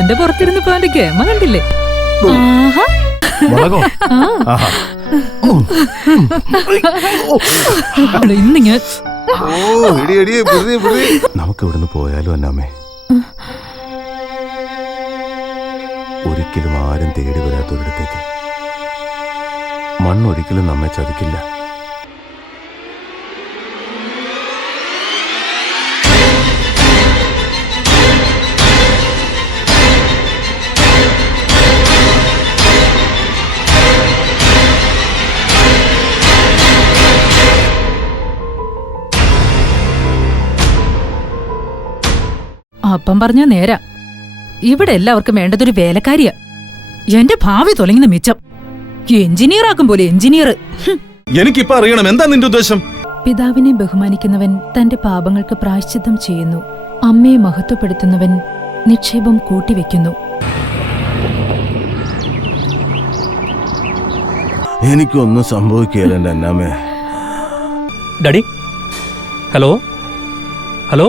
അവന്റെ പുറത്തിരുന്ന് പോന്റെ ഗേമ കണ്ടില്ലേ? നമുക്ക് ഇവിടുന്ന് പോയാലോ അന്നാമേ? ഒരിക്കലും ആരും തേടി വരാത്തൊരിടത്തേക്ക്. മണ്ണൊരിക്കലും നമ്മെ ചതിക്കില്ല. അപ്പം പറഞ്ഞ നേരാ. ഇവിടെ എല്ലാവർക്കും വേണ്ടതൊരു വേലക്കാരിയാ. എന്റെ ഭാവി തൊലങ്ങുന്ന മിച്ചം. എഞ്ചിനീയർ ആക്കും പോലെ എഞ്ചിനീയർ. എനിക്കിപ്പോ അറിയണം, എന്താ നിന്റെ ഉദ്ദേശം? പിതാവിനെ ബഹുമാനിക്കുന്നവൻ തന്റെ പാപങ്ങൾക്ക് പ്രായശ്ചിത്തം ചെയ്യുന്നു. അമ്മയെ മഹത്വപ്പെടുത്തുന്നവൻ നിക്ഷേപം കൂട്ടിവെക്കുന്നു. എനിക്കൊന്നും സംഭവിക്കുകയല്ല എന്റെ അന്നാമേ. Daddy, hello hello.